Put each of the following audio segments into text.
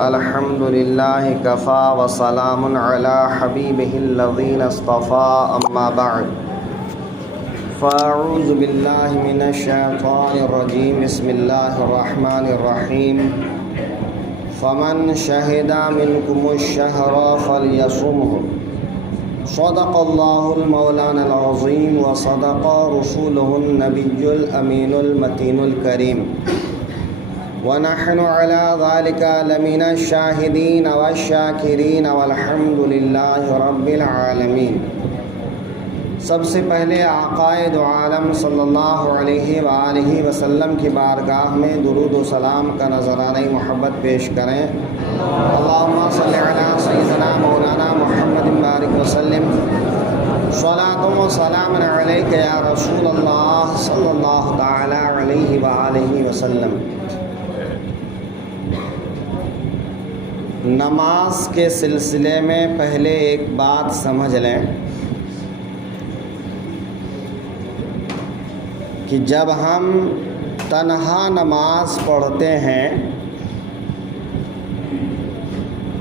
الحمد للہ کفا وسلام علی حبیبہ الذین اصطفى اما بعد فاعوذ باللہ من الشیطان الرجیم بسم اللہ الرحمن الرحیم فمن شہد منکم الشہر فلیصمہ صدق اللہ المولانا العظیم وصدق رسولہ النبی الامین المتین الکریم ونحن على ذلك لمن الشاهدين والشاکرین والحمد للہ رب العالمین۔ سب سے پہلے آقائے دو عالم صلی اللہ علیہ وآلہ وسلم کی بارگاہ میں درود و سلام کا نذرانہ محبت پیش کریں۔ اللہم صلی علی سیدنا مولانا محمد بارک وسلم صلاۃ و سلام علیک یا رسول اللہ صلی اللہ تعالی علیہ وآلہ وسلم۔ نماز کے سلسلے میں پہلے ایک بات سمجھ لیں کہ جب ہم تنہا نماز پڑھتے ہیں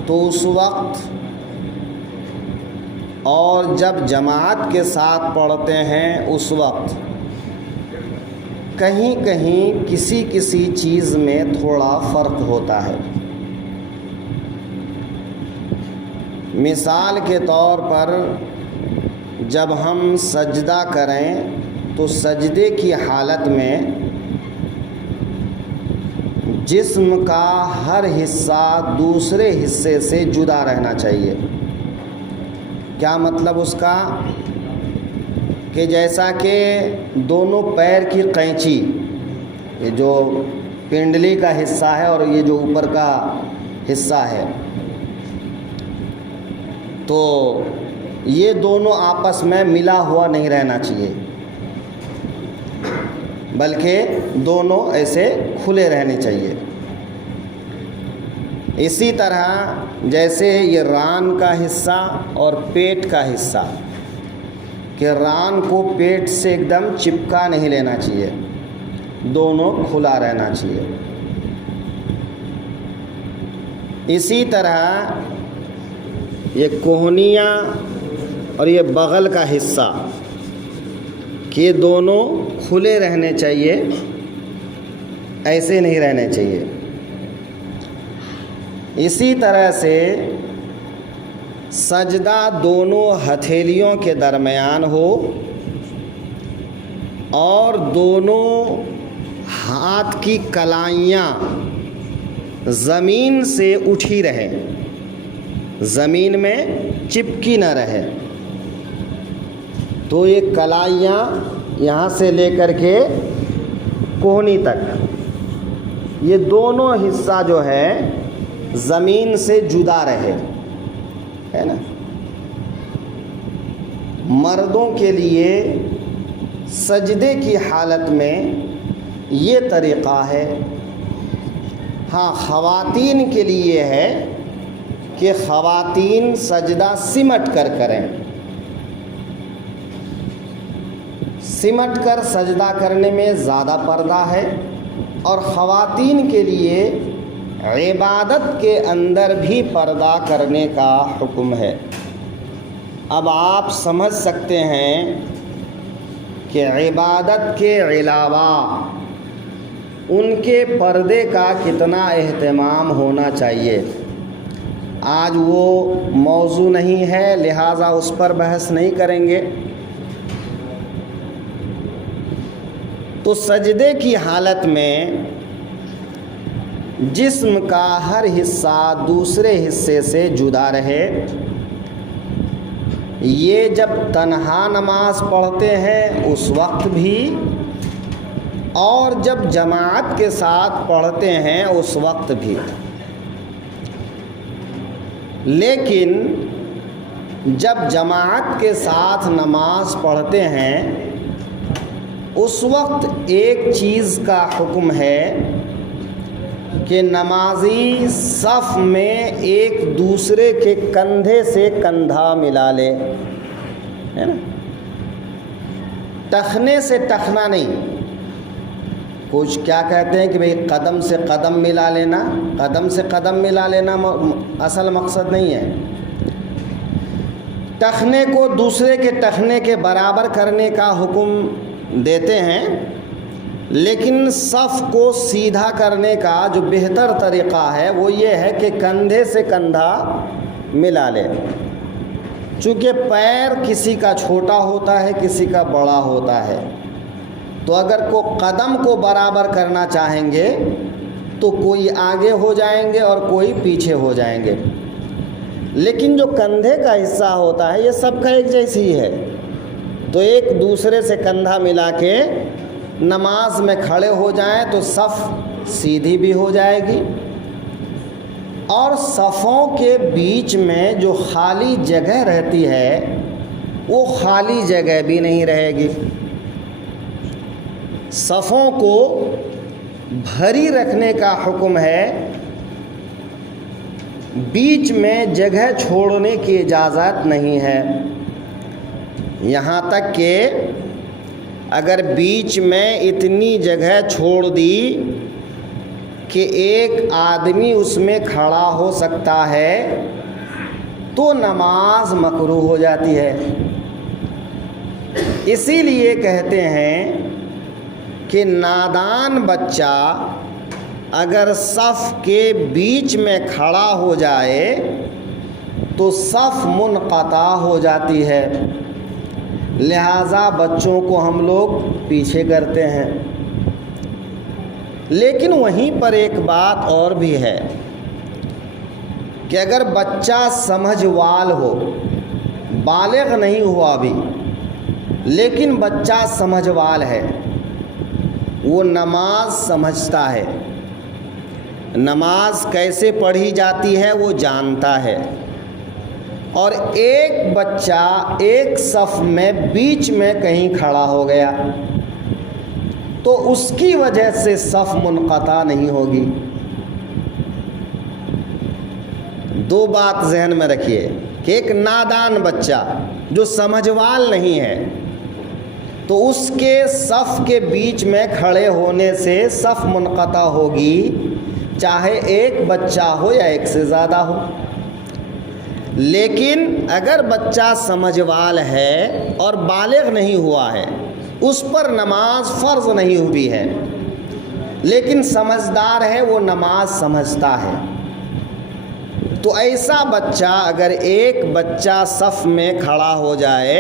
تو اس وقت اور جب جماعت کے ساتھ پڑھتے ہیں اس وقت کہیں کہیں کسی چیز میں تھوڑا فرق ہوتا ہے۔ مثال کے طور پر جب ہم سجدہ کریں تو سجدے کی حالت میں جسم کا ہر حصہ دوسرے حصے سے جدا رہنا چاہیے۔ کیا مطلب اس کا؟ کہ جیسا کہ دونوں پیر کی قینچی، یہ جو پنڈلی کا حصہ ہے اور یہ جو اوپر کا حصہ ہے، تو یہ دونوں آپس میں ملا ہوا نہیں رہنا چاہیے، بلکہ دونوں ایسے کھلے رہنے چاہیے۔ اسی طرح جیسے یہ ران کا حصہ اور پیٹ کا حصہ، کہ ران کو پیٹ سے ایک دم چپکا نہیں لینا چاہیے، دونوں کھلا رہنا چاہیے۔ اسی طرح یہ کوہنیاں اور یہ بغل کا حصہ، کہ یہ دونوں کھلے رہنے چاہیے، ایسے نہیں رہنے چاہیے۔ اسی طرح سے سجدہ دونوں ہتھیلیوں کے درمیان ہو اور دونوں ہاتھ کی کلائیاں زمین سے اٹھی رہے، زمین میں چپکی نہ رہے۔ تو یہ کلائیاں یہاں سے لے کر کے کوہنی تک، یہ دونوں حصہ جو ہے زمین سے جدا رہے، ہے نا۔ مردوں کے لیے سجدے کی حالت میں یہ طریقہ ہے۔ ہاں، خواتین کے لیے ہے کہ خواتین سجدہ سمٹ کر کریں، سمٹ کر سجدہ کرنے میں زیادہ پردہ ہے، اور خواتین کے لیے عبادت کے اندر بھی پردہ کرنے کا حکم ہے۔ اب آپ سمجھ سکتے ہیں کہ عبادت کے علاوہ ان کے پردے کا کتنا اہتمام ہونا چاہیے۔ آج وہ موضوع نہیں ہے، لہٰذا اس پر بحث نہیں کریں گے۔ تو سجدے کی حالت میں جسم کا ہر حصہ دوسرے حصے سے جدا رہے۔ یہ جب تنہا نماز پڑھتے ہیں اس وقت بھی، اور جب جماعت کے ساتھ پڑھتے ہیں اس وقت بھی۔ لیکن جب جماعت کے ساتھ نماز پڑھتے ہیں اس وقت ایک چیز کا حکم ہے کہ نمازی صف میں ایک دوسرے کے کندھے سے کندھا ملا لے، ہے نا، ٹخنے سے ٹخنا نہیں، کچھ کیا کہتے ہیں کہ بھئی قدم سے قدم ملا لینا. قدم سے قدم ملا لینا اصل مقصد نہیں ہے. ٹخنے کو دوسرے کے ٹخنے کے برابر کرنے کا حکم دیتے ہیں، لیکن صف کو سیدھا کرنے کا جو بہتر طریقہ ہے وہ یہ ہے کہ کندھے سے کندھا ملا لے. چونکہ پیر کسی کا چھوٹا ہوتا ہے، کسی کا بڑا ہوتا ہے، تو اگر کو قدم کو برابر کرنا چاہیں گے تو کوئی آگے ہو جائیں گے اور کوئی پیچھے ہو جائیں گے. لیکن جو کندھے کا حصہ ہوتا ہے یہ سب کا ایک جیسی ہے، تو ایک دوسرے سے کندھا ملا کے نماز میں کھڑے ہو جائیں تو صف سیدھی بھی ہو جائے گی، اور صفوں کے بیچ میں جو خالی جگہ رہتی ہے وہ خالی جگہ بھی نہیں رہے گی. صفوں کو بھری رکھنے کا حکم ہے، بیچ میں جگہ چھوڑنے کی اجازت نہیں ہے. یہاں تک کہ اگر بیچ میں اتنی جگہ چھوڑ دی کہ ایک آدمی اس میں کھڑا ہو سکتا ہے تو نماز مکروہ ہو جاتی ہے. اسی لیے کہتے ہیں کہ نادان بچہ اگر صف کے بیچ میں کھڑا ہو جائے تو صف منقطع ہو جاتی ہے، لہٰذا بچوں کو ہم لوگ پیچھے کرتے ہیں. لیکن وہیں پر ایک بات اور بھی ہے کہ اگر بچہ سمجھ وال ہو، بالغ نہیں ہوا ابھی لیکن بچہ سمجھ وال ہے، وہ نماز سمجھتا ہے، نماز کیسے پڑھی جاتی ہے وہ جانتا ہے، اور ایک بچہ ایک صف میں بیچ میں کہیں کھڑا ہو گیا تو اس کی وجہ سے صف منقطع نہیں ہوگی. دو بات ذہن میں رکھیے کہ ایک نادان بچہ جو سمجھوال نہیں ہے تو اس کے صف کے بیچ میں کھڑے ہونے سے صف منقطع ہوگی، چاہے ایک بچہ ہو یا ایک سے زیادہ ہو. لیکن اگر بچہ سمجھوال ہے اور بالغ نہیں ہوا ہے، اس پر نماز فرض نہیں ہوئی ہے، لیکن سمجھدار ہے، وہ نماز سمجھتا ہے، تو ایسا بچہ اگر ایک بچہ صف میں کھڑا ہو جائے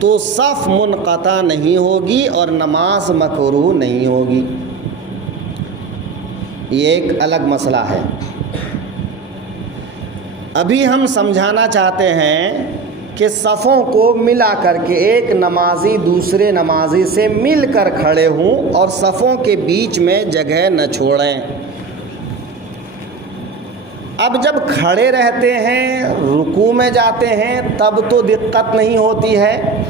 تو صف منقطع نہیں ہوگی اور نماز مکروہ نہیں ہوگی. یہ ایک الگ مسئلہ ہے. ابھی ہم سمجھانا چاہتے ہیں کہ صفوں کو ملا کر کے ایک نمازی دوسرے نمازی سے مل کر کھڑے ہوں اور صفوں کے بیچ میں جگہ نہ چھوڑیں. اب جب کھڑے رہتے ہیں، رکوع میں جاتے ہیں، تب تو دقت نہیں ہوتی ہے،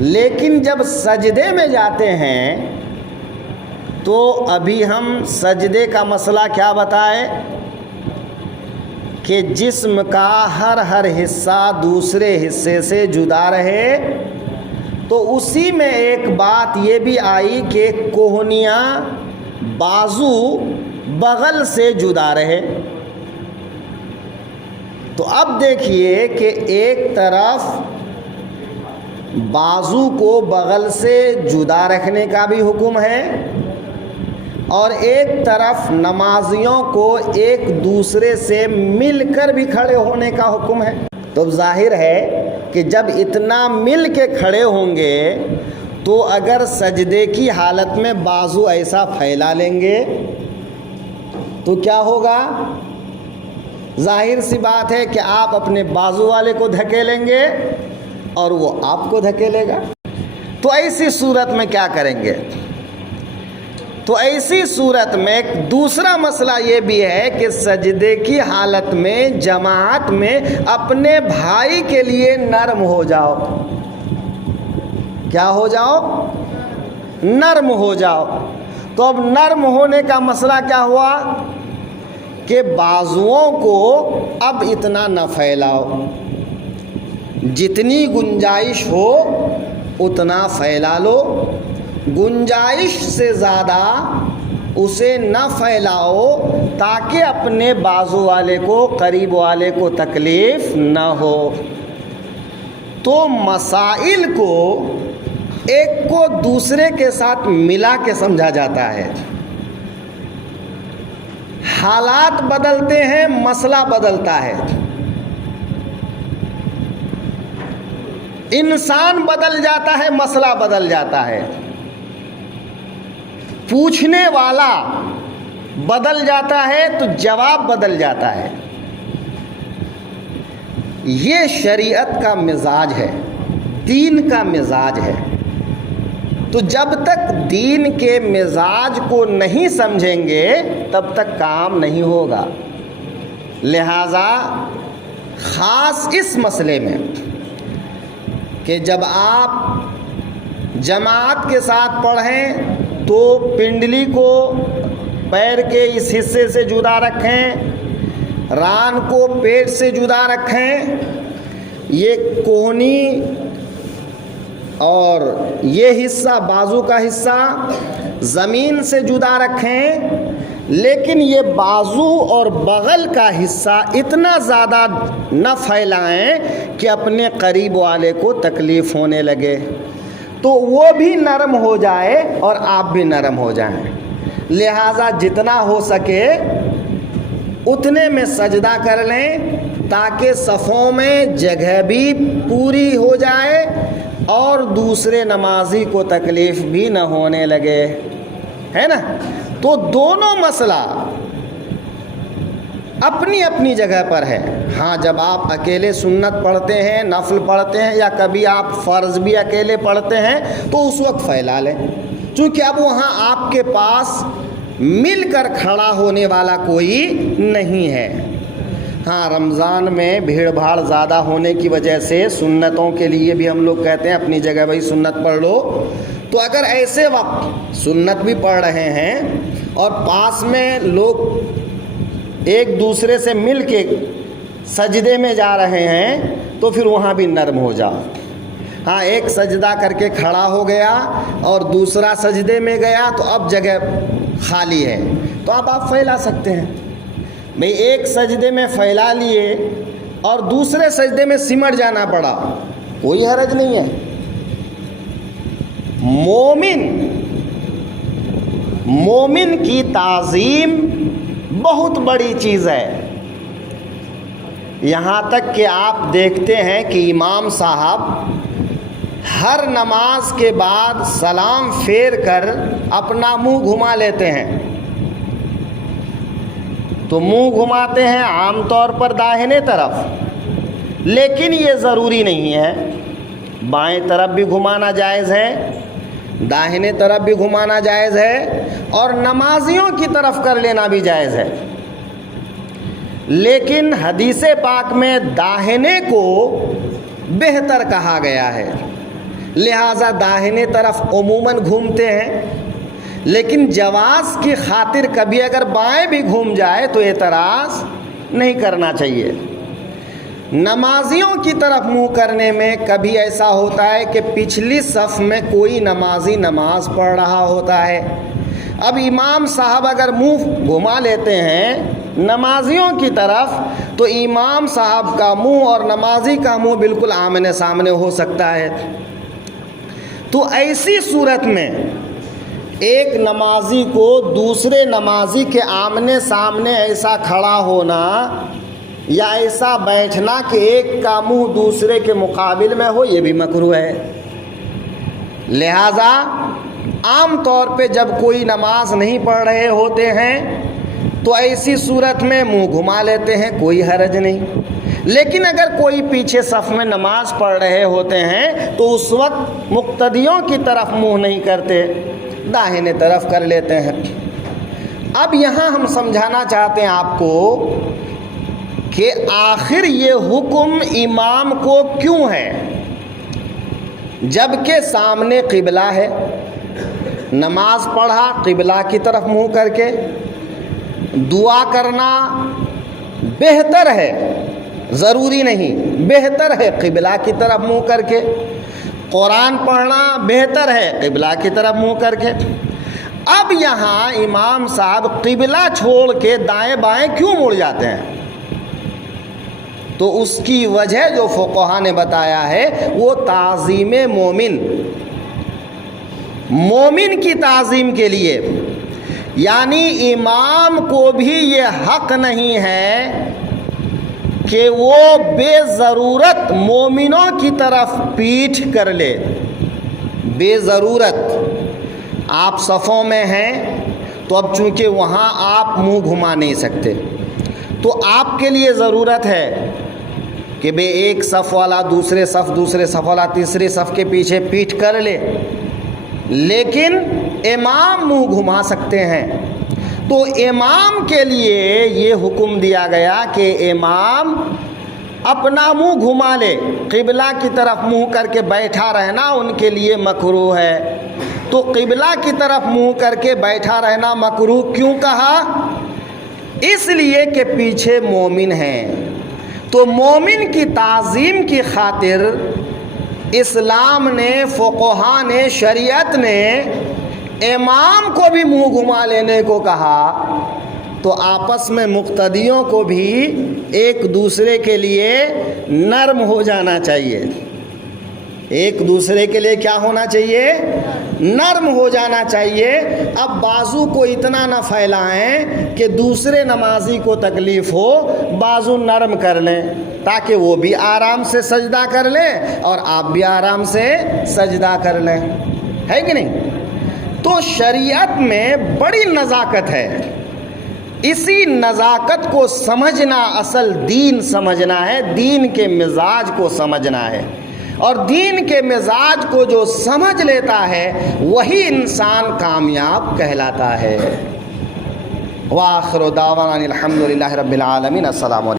لیکن جب سجدے میں جاتے ہیں تو ابھی ہم سجدے کا مسئلہ کیا بتائیں کہ جسم کا ہر حصہ دوسرے حصے سے جدا رہے. تو اسی میں ایک بات یہ بھی آئی کہ کوہنیاں بازو بغل سے جدا رہے. تو اب دیکھیے کہ ایک طرف بازو کو بغل سے جدا رکھنے کا بھی حکم ہے اور ایک طرف نمازیوں کو ایک دوسرے سے مل کر بھی کھڑے ہونے کا حکم ہے. تو ظاہر ہے کہ جب اتنا مل کے کھڑے ہوں گے تو اگر سجدے کی حالت میں بازو ایسا پھیلا لیں گے تو کیا ہوگا؟ ظاہر سی بات ہے کہ آپ اپنے بازو والے کو دھکیلیں گے اور وہ آپ کو دھکیلے گا. تو ایسی صورت میں کیا کریں گے؟ تو ایسی صورت میں ایک دوسرا مسئلہ یہ بھی ہے کہ سجدے کی حالت میں جماعت میں اپنے بھائی کے لیے نرم ہو جاؤ. کیا ہو جاؤ؟ نرم ہو جاؤ. تو اب نرم ہونے کا مسئلہ کیا ہوا کہ بازوؤں کو اب اتنا نہ پھیلاؤ، جتنی گنجائش ہو اتنا پھیلا لو، گنجائش سے زیادہ اسے نہ پھیلاؤ تاکہ اپنے بازو والے کو، قریب والے کو تکلیف نہ ہو۔ تو مسائل کو ایک کو دوسرے کے ساتھ ملا کے سمجھا جاتا ہے۔ حالات بدلتے ہیں، مسئلہ بدلتا ہے، انسان بدل جاتا ہے، مسئلہ بدل جاتا ہے، پوچھنے والا بدل جاتا ہے تو جواب بدل جاتا ہے۔ یہ شریعت کا مزاج ہے، دین کا مزاج ہے۔ تو جب تک دین کے مزاج کو نہیں سمجھیں گے تب تک کام نہیں ہوگا۔ لہذا خاص اس مسئلے میں کہ جب آپ جماعت کے ساتھ پڑھیں تو پنڈلی کو پیر کے اس حصے سے جدا رکھیں، ران کو پیٹ سے جدا رکھیں، یہ کوہنی اور یہ حصہ بازو کا حصہ زمین سے جدا رکھیں، لیکن یہ بازو اور بغل کا حصہ اتنا زیادہ نہ پھیلائیں کہ اپنے قریب والے کو تکلیف ہونے لگے، تو وہ بھی نرم ہو جائے اور آپ بھی نرم ہو جائیں۔ لہٰذا جتنا ہو سکے اتنے میں سجدہ کر لیں تاکہ صفوں میں جگہ بھی پوری ہو جائے اور دوسرے نمازی کو تکلیف بھی نہ ہونے لگے، ہے نا۔ تو دونوں مسئلہ اپنی اپنی جگہ پر ہے۔ ہاں، جب آپ اکیلے سنت پڑھتے ہیں، نفل پڑھتے ہیں، یا کبھی آپ فرض بھی اکیلے پڑھتے ہیں تو اس وقت پھیلا لیں، چونکہ اب وہاں آپ کے پاس مل کر کھڑا ہونے والا کوئی نہیں ہے۔ ہاں، رمضان میں بھیڑ بھاڑ زیادہ ہونے کی وجہ سے سنتوں کے لیے بھی ہم لوگ کہتے ہیں اپنی جگہ بھائی سنت پڑھ لو۔ تو اگر ایسے وقت سنت بھی پڑھ رہے ہیں اور پاس میں لوگ ایک دوسرے سے مل کے سجدے میں جا رہے ہیں تو پھر وہاں بھی نرم ہو جاؤ۔ ہاں، ایک سجدہ کر کے کھڑا ہو گیا اور دوسرا سجدے میں گیا تو اب جگہ خالی ہے تو اب آپ پھیلا سکتے ہیں۔ بھئی ایک سجدے میں پھیلا لیے اور دوسرے سجدے میں سمٹ جانا پڑا، کوئی حرج نہیں ہے۔ مومن کی تعظیم بہت بڑی چیز ہے، یہاں تک کہ آپ دیکھتے ہیں کہ امام صاحب ہر نماز کے بعد سلام پھیر کر اپنا منہ گھما لیتے ہیں۔ تو منہ گھماتے ہیں عام طور پر داہنے طرف، لیکن یہ ضروری نہیں ہے، بائیں طرف بھی گھمانا جائز ہے، داہنے طرف بھی گھمانا جائز ہے، اور نمازیوں کی طرف کر لینا بھی جائز ہے۔ لیکن حدیث پاک میں داہنے کو بہتر کہا گیا ہے، لہذا داہنے طرف عموماً گھومتے ہیں، لیکن جواز کی خاطر کبھی اگر بائیں بھی گھوم جائے تو اعتراض نہیں کرنا چاہیے۔ نمازیوں کی طرف منہ کرنے میں کبھی ایسا ہوتا ہے کہ پچھلی صف میں کوئی نمازی نماز پڑھ رہا ہوتا ہے، اب امام صاحب اگر منہ گھما لیتے ہیں نمازیوں کی طرف تو امام صاحب کا منہ اور نمازی کا منہ بالکل آمنے سامنے ہو سکتا ہے۔ تو ایسی صورت میں ایک نمازی کو دوسرے نمازی کے آمنے سامنے ایسا کھڑا ہونا یا ایسا بیٹھنا کہ ایک کا منہ دوسرے کے مقابل میں ہو، یہ بھی مکروہ ہے۔ لہذا عام طور پہ جب کوئی نماز نہیں پڑھ رہے ہوتے ہیں تو ایسی صورت میں منہ گھما لیتے ہیں، کوئی حرج نہیں۔ لیکن اگر کوئی پیچھے صف میں نماز پڑھ رہے ہوتے ہیں تو اس وقت مقتدیوں کی طرف منہ نہیں کرتے، داہنے طرف کر لیتے ہیں۔ اب یہاں ہم سمجھانا چاہتے ہیں آپ کو کہ آخر یہ حکم امام کو کیوں ہے، جبکہ سامنے قبلہ ہے، نماز پڑھا قبلہ کی طرف منہ کر کے، دعا کرنا بہتر ہے، ضروری نہیں، بہتر ہے قبلہ کی طرف منہ کر کے۔ قرآن پڑھنا بہتر ہے قبلہ کی طرف منہ کر کے۔ اب یہاں امام صاحب قبلہ چھوڑ کے دائیں بائیں کیوں مڑ جاتے ہیں؟ تو اس کی وجہ جو فقہا نے بتایا ہے وہ تعظیم مومن کی تعظیم کے لیے، یعنی امام کو بھی یہ حق نہیں ہے کہ وہ بے ضرورت مومنوں کی طرف پیٹھ کر لے۔ بے ضرورت آپ صفوں میں ہیں تو اب چونکہ وہاں آپ منہ گھما نہیں سکتے، تو آپ کے لیے ضرورت ہے کہ بے ایک صف والا دوسرے صف والا تیسرے صف کے پیچھے پیٹھ کر لے، لیکن امام منہ گھما سکتے ہیں۔ تو امام کے لیے یہ حکم دیا گیا کہ امام اپنا منہ گھما لے، قبلہ کی طرف منہ کر کے بیٹھا رہنا ان کے لیے مکروہ ہے۔ تو قبلہ کی طرف منہ کر کے بیٹھا رہنا مکروہ کیوں کہا؟ اس لیے کہ پیچھے مومن ہیں، تو مومن کی تعظیم کی خاطر اسلام نے، فقہا نے، شریعت نے امام کو بھی منہ گھما لینے کو کہا، تو آپس میں مقتدیوں کو بھی ایک دوسرے کے لیے نرم ہو جانا چاہیے۔ ایک دوسرے کے لیے کیا ہونا چاہیے؟ نرم ہو جانا چاہیے۔ اب بازو کو اتنا نہ پھیلائیں کہ دوسرے نمازی کو تکلیف ہو، بازو نرم کر لیں تاکہ وہ بھی آرام سے سجدہ کر لیں اور آپ بھی آرام سے سجدہ کر لیں، ہے کہ نہیں؟ تو شریعت میں بڑی نزاکت ہے، اسی نزاکت کو سمجھنا اصل دین سمجھنا ہے، دین کے مزاج کو سمجھنا ہے، اور دین کے مزاج کو جو سمجھ لیتا ہے وہی انسان کامیاب کہلاتا ہے۔ وآخر دعوانا الحمدللہ رب العالمین۔ السلام علیکم۔